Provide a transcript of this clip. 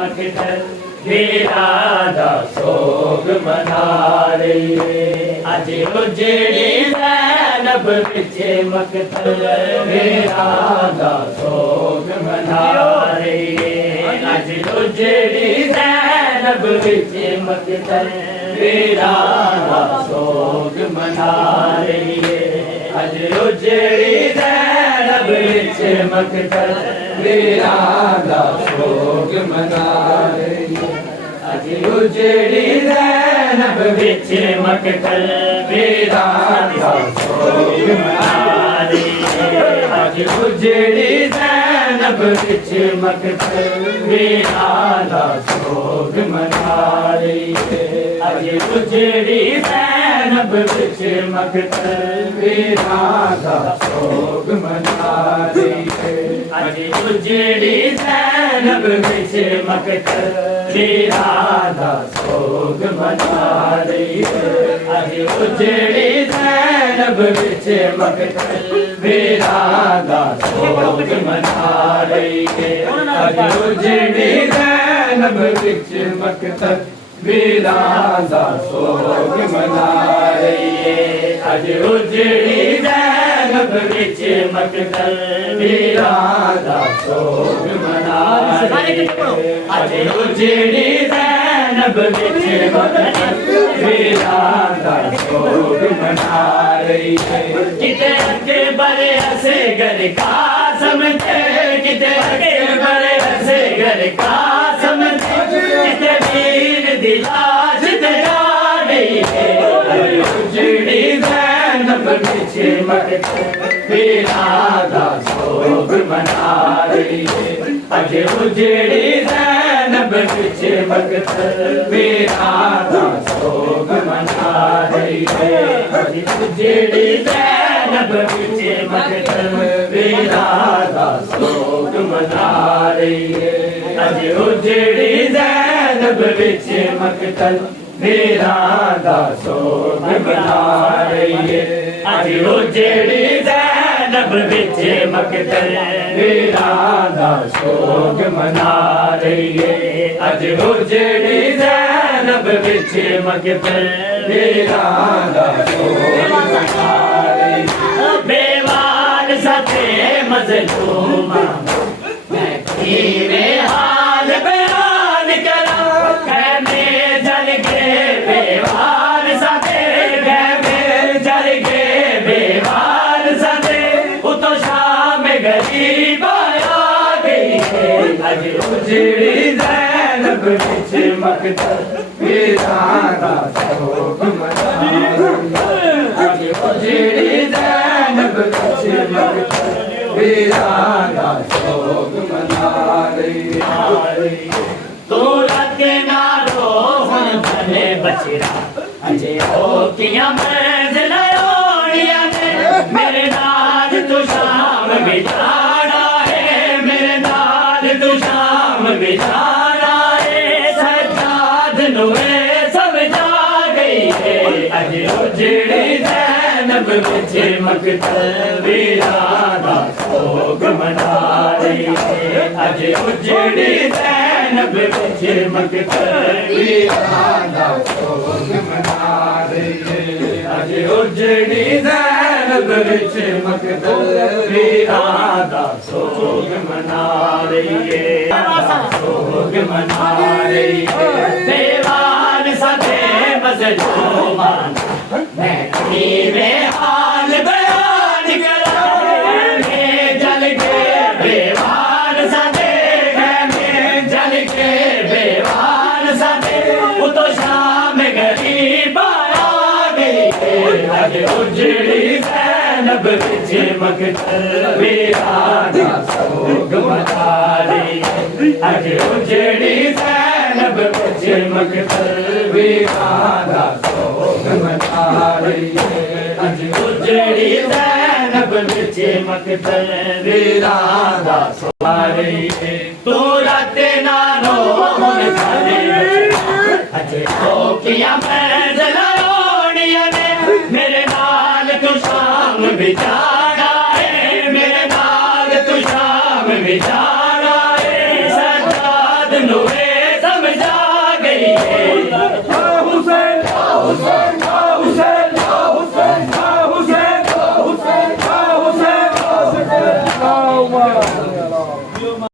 मकतल वीरा दा सोग मना रही है। अज उजड़ी ज़ैनब विच मकतल वीरा दा सोग मना रही है। अज उजड़ी ज़ैनब विच मकतल वीरा दा सोग मना रही है। अज उजड़ी ज़ैनब विच मकतल वीरा दा सोग मना रही है। अज उजड़ी ज़ैनब विच मकतल वीरा दा सोग मना रही है। अज उजड़ी ज़ैनब विच मकतल वीरा दा सोग मना रही है। अज उजड़ी ज़ैनब विच मकतल वीरा दा सोग मना रही है। अज उजड़ी ज़ैनब विच मकतल वीरा दा सोग मना रही है। अज उजड़ी ज़ैनब विच मकतल वीरा दा सोग मना रही है। अज उजड़ी ज़ैनब विच मकतल वीरा दा सोग मना रही है। अज उजड़ी ज़ैनब विच मकतल वीरा दा सोग मना रही है। अज उजड़ी ज़ैनब विच मकतल वीरा दा सोग मना रही है। किते अकबर असगर कासम थे, किते अकबर असगर कासम थे, किते वीर दी लाश जगा रही है। उजड़ी ज़ैनब विच मकतल वीरा दा सोग मना रही है। अज उजड़ी ज़ैनब विच मकतल वीरा दा सोग मना रही है। अज उजड़ी ज़ैनब विच मकतल वीरा दा सोग मना रही है। अज उजड़ी ज़ैनब विच मकतल वीरा दा सोग मना रही है। अज उजड़ी ज़ैनब विच मकतल वीरा दा सोग मना रही है। अज उजड़ी ज़ैनब विच मकतल वीरा दा सोग मना रही है। बेवार सते मज़लूमा मैं तेरे हाल बयान करा, कहने जल के बेवार सते, कहने जल के बेवार सते, उतो शाम गरीब आ गई है। अज उजड़ी ज़ैनब विच मकतल वीरा दा सोग मना रही है। अज उजड़ी ज़ैनब विच मकतल वीरा दा सोग मना रही है। तू रख ना रो हुण भले बचरा, अजे हो किया मंज़िल ओड़िया ने, मेरे नाल तू शाम बिताना है, मेरे नाल तू शाम बिताना है। सज्जाद नुए समझा गई है। अज उजड़ी ज़ैनब विच मकतल वीरा दा सोग मना रही है। अज उजड़ी ज़ैनब विच मकतल वीरा दा सोग मना रही है। अज उजड़ी ज़ैनब विच मकतल वीरा दा सोग मना रही है। सोग मना रही है। बेवार सदे मज़लूमा मैं तेरे हाल बयान करा, जल के बेवार सदे, कहने जल के बेवार सदे, उतो शाम गरीब आ गई है। अज उजड़ी ज़ैनब विच मकतल वीरा दा सोग मना रही है। अज उजड़ी ज़ैनब विच मकतल वीरा दा सोग मना रही है। अज उजड़ी ज़ैनब विच मकतल वीरा दा सोग मना रही है। तू रात ना रो हुण भले बचरा, अजे हो किया मंज़िल ओड़िया ने, मेरे नाल तू शाम बिताना है, मेरे नाल तू शाम बिताना है। सज्जाद नुए जा गई है